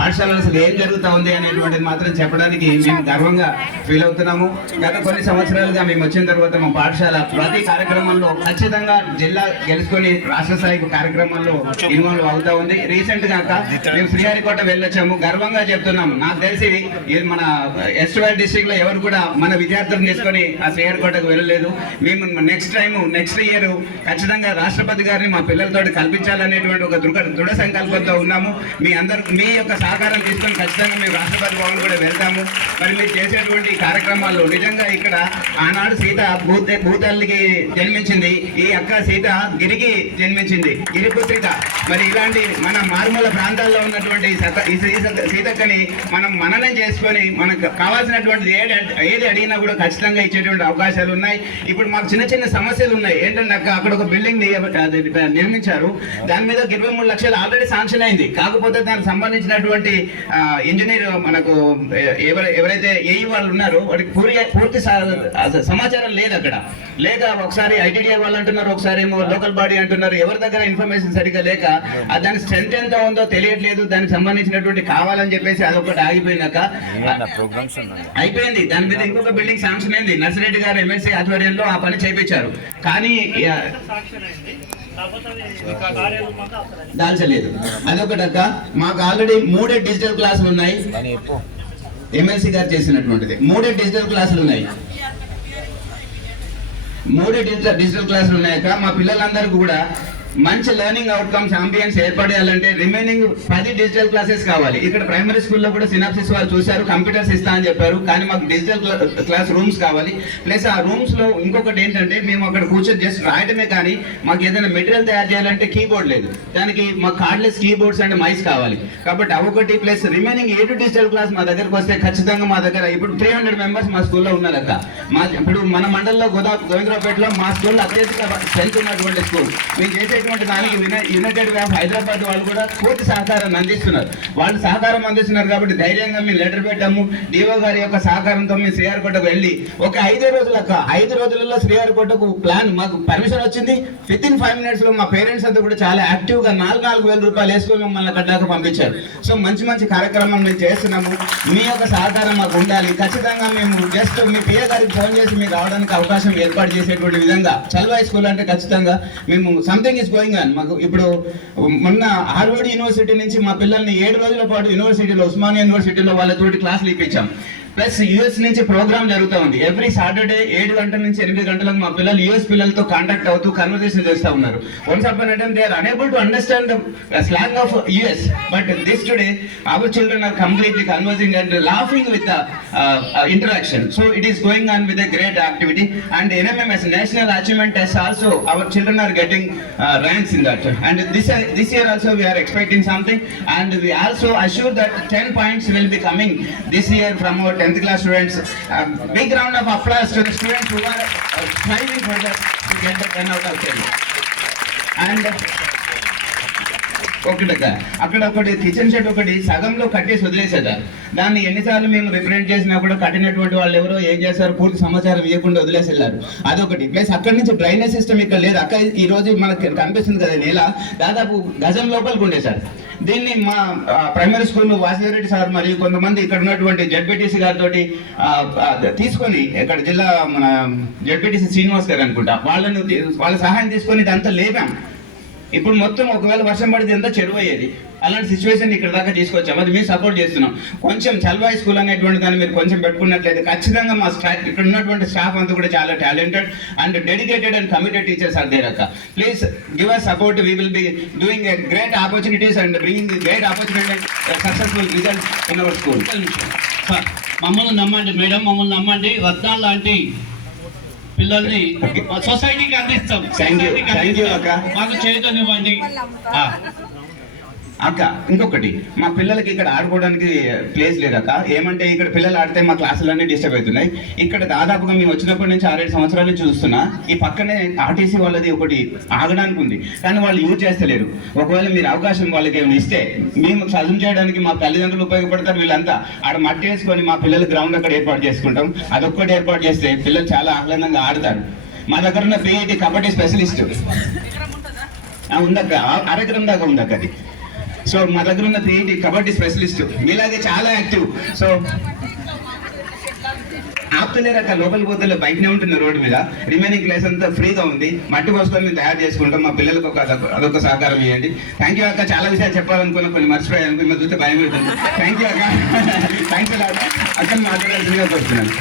పాఠశాలలో అసలు ఏం జరుగుతూ ఉంది అనేటువంటిది మాత్రం చెప్పడానికి మేము గర్వంగా ఫీల్ అవుతున్నాము. గత కొన్ని సంవత్సరాలుగా మేము వచ్చిన తర్వాత మా పాఠశాల ప్రతి కార్యక్రమంలో ఖచ్చితంగా జిల్లా గెలుచుకొని రాష్ట్ర స్థాయి కార్యక్రమాల్లో ఇన్వాల్వ్ అవుతా ఉంది. రీసెంట్ గా మేము శ్రీహరికోట వెళ్ళొచ్చాము, గర్వంగా చెప్తున్నాము. నాకు తెలిసి మన ఎస్టీఆర్ డిస్ట్రిక్ట్ లో ఎవరు కూడా మన విద్యార్థులను తీసుకొని ఆ శ్రీహరికోటకు వెళ్ళలేదు. మేము నెక్స్ట్ ఇయర్ ఖచ్చితంగా రాష్ట్రపతి గారిని మా పిల్లలతో కల్పించాలనేటువంటి ఒక దృఢ సంకల్పంతో ఉన్నాము. మీ యొక్క సహకారం తీసుకొని ఖచ్చితంగా మేము రాష్ట్రపతి భవన్ కూడా వెళ్తాము. మరి మీరు చేసేటువంటి కార్యక్రమాల్లో నిజంగా ఇక్కడ ఆనాడు సీత భూతల్లికి జన్మించింది, ఈ అక్క సీత గిరికి జన్మించింది, గిరిపుత్రిక. మరి ఇలాంటి మన మారుమూల ప్రాంతాల్లో ఉన్నటువంటి సీతక్కని మనం మననం చేసుకొని మనకు కావాల్సినటువంటి ఏది అడిగినా కూడా ఖచ్చితంగా ఇచ్చేటువంటి అవకాశాలు ఉన్నాయి. ఇప్పుడు మాకు చిన్న చిన్న సమస్యలు ఉన్నాయి. ఏంటంటే అక్కడ ఒక బిల్డింగ్ నిర్మించారు, దాని మీద 23 లక్షలు ఆల్రెడీ శాంక్షన్ అయింది. కాకపోతే దానికి సంబంధించినటువంటి ఇంజనీర్ మనకు ఎవరైతే ఏఈ వాళ్ళు ఉన్నారో వాటికి పూర్తి సమాచారం లేదు అక్కడ. లేక ఒకసారి ఐటీడీఐ వాళ్ళు అంటున్నారు, ఒకసారి ఏమో లోకల్ బాడీ అంటున్నారు. ఎవరి దగ్గర ఇన్ఫర్మేషన్ సరిగ్గా లేక దానికి స్ట్రెంత్ ఎంత ఉందో తెలియట్లేదు. దానికి సంబంధించినటువంటి కావాలని చెప్పేసి అదొకటి ఆగిపోయినాక అయిపోయింది. దాని మీద ఇంకొక బిల్డింగ్ శాంక్షన్ అయింది. నర్సిరెడ్డి గారు ఎమ్మెల్సీ ఆధ్వర్యంలో ఆ పని చేయించారు, కానీ దాల్చలేదు. అదొకటక్క. మాకు ఆల్రెడీ 3 డిజిటల్ క్లాసులు ఉన్నాయి. ఎమ్మెల్సీ గారు చేసినటువంటిది 3 డిజిటల్ క్లాసులు ఉన్నాయి. 3 డిజిటల్ క్లాసులు ఉన్నాయక మా పిల్లలందరూ కూడా మంచి లెర్నింగ్ అవుట్కమ్స్ అంబియన్స్ ఏర్పడేయాలంటే రిమైనింగ్ 10 డిజిటల్ క్లాసెస్ కావాలి. ఇక్కడ ప్రైమరీ స్కూల్లో కూడా సినాప్సిస్ వాళ్ళు చూశారు, కంప్యూటర్స్ ఇస్తా అని చెప్పారు, కానీ మాకు డిజిటల్ క్లాస్ రూమ్స్ కావాలి. ప్లస్ ఆ రూమ్స్ లో ఇంకొకటి ఏంటంటే మేము అక్కడ కూర్చొని జస్ట్ రాయటమే, కానీ మాకు ఏదైనా మెటీరియల్ తయారు చేయాలంటే కీబోర్డ్ లేదు. దానికి మాకు కార్డ్లెస్ కీబోర్డ్స్ అండ్ మైస్ కావాలి. కాబట్టి అవొకటి ప్లస్ రిమైనింగ్ 7 డిజిటల్ క్లాస్ మా దగ్గరకు వస్తే ఖచ్చితంగా మా దగ్గర ఇప్పుడు 300 మెంబర్స్ మా స్కూల్లో ఉన్నారక్క. ఇప్పుడు మన మండలంలో గోవిందరావుపేటలో మా స్కూల్లో అత్యధిక స్ట్రెంత్ ఉన్నటువంటి స్కూల్. మేము చేసే దానికి యునైటెడ్ వే ఆఫ్ హైదరాబాద్ వాళ్ళు కూడా పూర్తి సహకారాన్ని అందిస్తున్నారు. వాళ్ళు సహకారం అందిస్తున్నారు కాబట్టి ధైర్యంగా మేము లెటర్ పెట్టాము. డిఓ గారి యొక్క సహకారంతో మేము శ్రీహరికోటకు వెళ్ళి ఒక 5 రోజులలో శ్రీహరికోటకు ప్లాన్ మాకు పర్మిషన్ వచ్చింది. వితిన్ 5 minutes లో మా పేరెంట్స్ అంతా కూడా చాలా యాక్టివ్ గా 4,000 రూపాయలు వేసుకొని మమ్మల్ని అక్కడాక పంపించారు. సో మంచి కార్యక్రమం మేము చేస్తున్నాము. మీ యొక్క సహకారం మాకు ఉండాలి. ఖచ్చితంగా మేము జస్ట్ మీ పిఏ గారికి ఫోన్ చేసి మీకు రావడానికి అవకాశం ఏర్పాటు చేసేటువంటి విధంగా చల్వాయి స్కూల్ అంటే ఖచ్చితంగా మేము సంథింగ్ ఇస్ గోయింగ్ ఆన్. మాకు ఇప్పుడు మొన్న హార్వర్డ్ యూనివర్సిటీ నుంచి మా పిల్లల్ని 7 రోజుల పాటు యూనివర్సిటీలో ఉస్మానియా యూనివర్సిటీలో వాళ్ళతోటి క్లాసులు ఇప్పించాం. ప్లస్ యుఎస్ నుంచి ప్రోగ్రామ్ జరుగుతూ ఉంది. ఎవ్రీ సాటర్డే 7 గంటల నుంచి 8 గంటలకు మా పిల్లలు యుఎస్ పిల్లలతో కాంటాక్ట్ అవుతూ కన్వర్సేషన్ చేస్తూ ఉన్నారు. Once upon a time they are unable to understand the slang of US, but this today our children are completely conversing and laughing with the interaction. So it is going on with a great activity, and NMMS National Achievement Test also our children are getting ranks in that, and this year also we are expecting something, and we also assure that 10 points will be coming this year from our 10th class students. Big round of applause to the students who are striving for that to get the 10 out of 10. And అక్కడ ఒకటి kitchen shed ఒకటి సగంలో కట్టేసి వదిలేసేదారు. దాన్ని ఎన్నిసార్లు మేము represent చేసినా కూడా కట్టినటువంటి వాళ్ళు ఎవరో ఏం చేశారు పూర్తి సమాచారం ఇవ్వకుండా వదిలేసి వెళ్ళారు. అదొకటి. ప్లస్ అక్కడి నుంచి డ్రైనేజ్ సిస్టమ్ ఇక్కడ లేదు అక్క. ఈ రోజు మనకు కనిపిస్తుంది కదా నేల దాదాపు గజం లోపలికి ఉండేశారు. దీన్ని మా ప్రైమరీ స్కూల్ వాసిరెడ్డి సార్ మరియు కొంతమంది ఇక్కడ ఉన్నటువంటి జెడ్పీటీసీ గారితో తీసుకొని ఇక్కడ జిల్లా మన జెడ్పీటీసీ శ్రీనివాస్ గారు అనుకుంటా వాళ్ళ సహాయం తీసుకొని ఇదంతా లేపాం. ఇప్పుడు మొత్తం ఒకవేళ వర్షం పడితే ఎంత చెరువు అయ్యేది. అలాంటి సిచ్యువేషన్ ఇక్కడ దాకా తీసుకొచ్చాం. అది మేము సపోర్ట్ చేస్తున్నాం. కొంచెం చల్వాయి స్కూల్ అనేటువంటి దాన్ని మీరు కొంచెం పెట్టుకున్నట్లయితే ఖచ్చితంగా మా స్టాఫ్ ఇక్కడ ఉన్నటువంటి స్టాఫ్ అంతా కూడా చాలా talented and dedicated and committed teachers are there అక్క. Please give us support. We will be doing a great opportunities and bringing great opportunity and successful results in our school. మమ్మల్ని నమ్మండి madam, మమ్మల్ని నమ్మండి. రత్నాలు లాంటి పిల్లల్ని సొసైటీకి అందిస్తాం. మాకు చైతన్యవ్వండి అక్క. ఇంకొకటి మా పిల్లలకి ఇక్కడ ఆడుకోవడానికి ప్లేస్ లేదక్క. ఏమంటే ఇక్కడ పిల్లలు ఆడితే మా క్లాసులన్నీ డిస్టర్బ్ అవుతున్నాయి. ఇక్కడ దాదాపుగా మేము వచ్చినప్పటి నుంచి 6-7 సంవత్సరాల నుంచి చూస్తున్నా. ఈ పక్కనే ఆర్టీసీ వాళ్ళది ఒకటి ఆగడానికి ఉంది, కానీ వాళ్ళు యూజ్ చేస్తలేరు. ఒకవేళ మీరు అవకాశం వాళ్ళకి ఏమైనా ఇస్తే మేము చదువు చేయడానికి మా తల్లిదండ్రులు ఉపయోగపడతారు. వీళ్ళంతా ఆడ మట్టి వేసుకొని మా పిల్లలు గ్రౌండ్ అక్కడ ఏర్పాటు చేసుకుంటాం. అదొక్కటి ఏర్పాటు చేస్తే పిల్లలు చాలా ఆహ్లాదంగా ఆడతారు. మా దగ్గర ఉన్న PET కబడ్డీ స్పెషలిస్ట్ ఉందక్క, 1/2 ఎకరం దాకా ఉందక్క. అది సో మా దగ్గర ఉన్న 3 కబడ్డీ స్పెషలిస్ట్ మీలాగే చాలా యాక్టివ్. సో ఆపుతలేరు అక్క, లోపలికి పోతే బయటనే ఉంటున్న రోడ్డు మీద. రిమైనింగ్ క్లాస్ అంతా ఫ్రీగా ఉంది, మట్టి పోసుకొని మేము తయారు చేసుకుంటాం. మా పిల్లలకు అదొక సహకారం ఇవ్వండి. థ్యాంక్ యూ అక్క. చాలా విషయాలు చెప్పాలనుకున్నా, కొన్ని మర్చిపోయాను, మిమ్మల్ని చూస్తే భయం పెడుతుంది. థ్యాంక్ యూ అక్క. థ్యాంక్స్ అక్క. అక్కడ మాట్లాడాల్సిందిగా వస్తున్నాను.